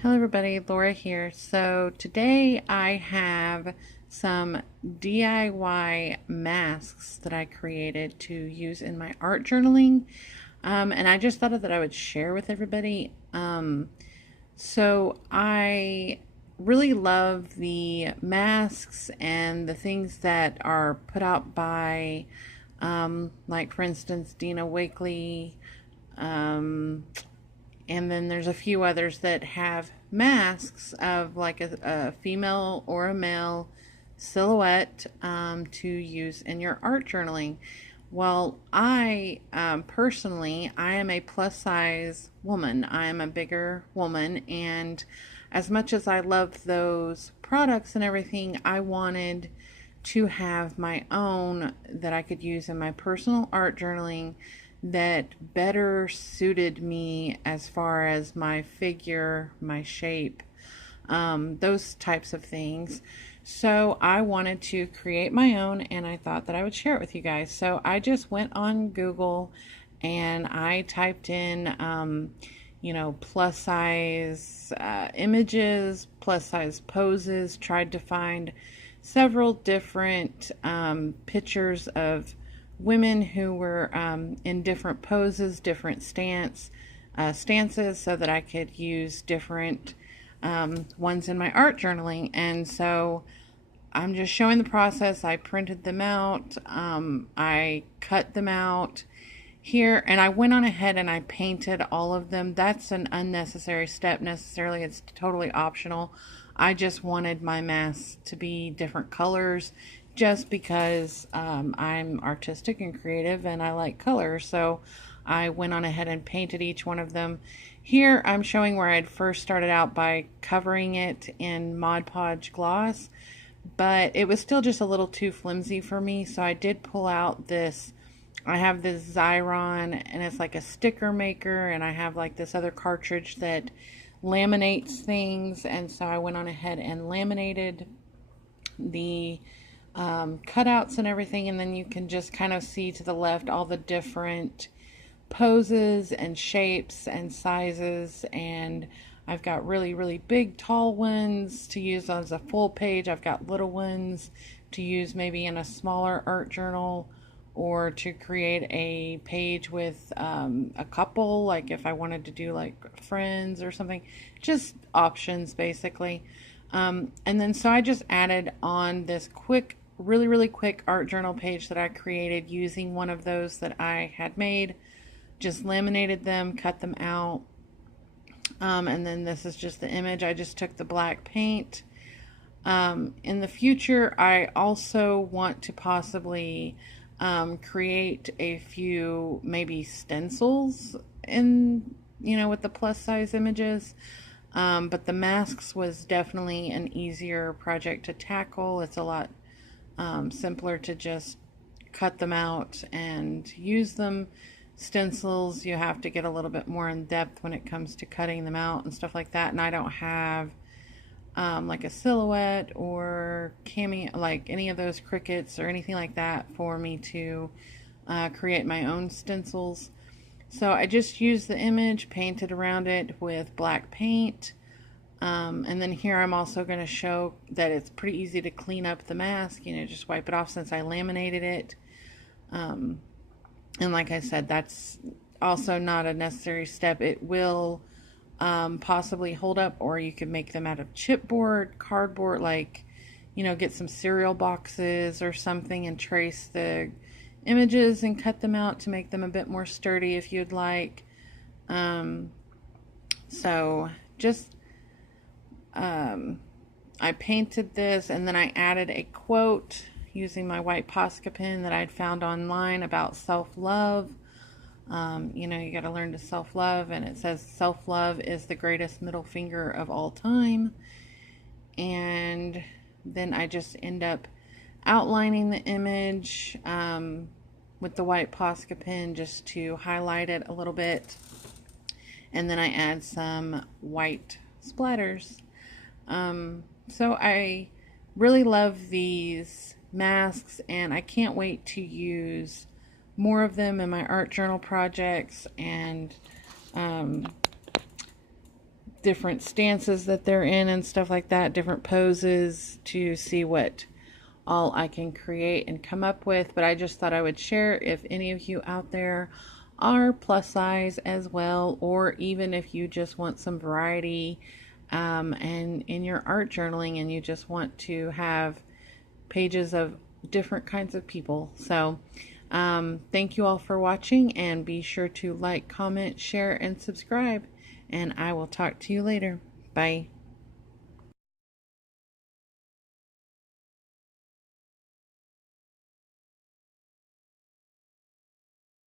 Hello everybody, Laura here. So today I have some DIY masks that I created to use in my art journaling, and I just thought that I would share with everybody. So I really love the masks and the things that are put out by, like for instance, Dina Wakley, and then there's a few others that have masks of like a female or a male silhouette to use in your art journaling. Well, I personally, I am a plus size woman. I am a bigger woman, and as much as I love those products and everything, I wanted to have my own that I could use in my personal art journaling that better suited me as far as my figure, my shape, those types of things. So I wanted to create my own, and I thought that I would share it with you guys. So I just went on Google and I typed in, plus size images, plus size poses, tried to find several different pictures of women who were in different poses, different stances, so that I could use different ones in my art journaling. And so I'm just showing the process. I printed them out, I cut them out here, and I went on ahead and I painted all of them. That's an unnecessary step necessarily. It's totally optional. I just wanted my masks to be different colors just because I'm artistic and creative and I like color. So I went on ahead and painted each one of them. Here I'm showing where I'd first started out by covering it in Mod Podge gloss, but it was still just a little too flimsy for me, so I did pull out this. I have this Xyron, and it's like a sticker maker, and I have like this other cartridge that laminates things, and so I went on ahead and laminated the cutouts and everything, and then you can just kind of see to the left all the different poses and shapes and sizes. And I've got really big tall ones to use as a full page. I've got little ones to use maybe in a smaller art journal, or to create a page with a couple, like if I wanted to do like friends or something. Just options basically. And then so I just added on this quick, really quick art journal page that I created using one of those that I had made. Just laminated them, cut them out, and then this is just the image. I just took the black paint. In the future, I also want to possibly create a few maybe stencils in, with the plus size images. But the masks was definitely an easier project to tackle. It's a lot simpler to just cut them out and use them. Stencils, you have to get a little bit more in depth when it comes to cutting them out and stuff like that. And I don't have like a silhouette or cami, like any of those crickets or anything like that for me to create my own stencils. So I just used the image, painted around it with black paint. And then here I'm also going to show that it's pretty easy to clean up the mask, just wipe it off since I laminated it. And like I said, that's also not a necessary step. It will possibly hold up, or you can make them out of chipboard, cardboard, like, get some cereal boxes or something and trace the images and cut them out to make them a bit more sturdy if you'd like. So just I painted this, and then I added a quote using my white Posca pen that I'd found online about self-love. You got to learn to self-love, and it says self-love is the greatest middle finger of all time. And then I just end up outlining the image with the white Posca pen just to highlight it a little bit, and then I add some white splatters. So I really love these masks, and I can't wait to use more of them in my art journal projects, and different stances that they're in and stuff like that, different poses, to see what all I can create and come up with. But I just thought I would share if any of you out there are plus size as well, or even if you just want some variety and in your art journaling and you just want to have pages of different kinds of people. So thank you all for watching, and be sure to like, comment, share, and subscribe, and I will talk to you later. Bye.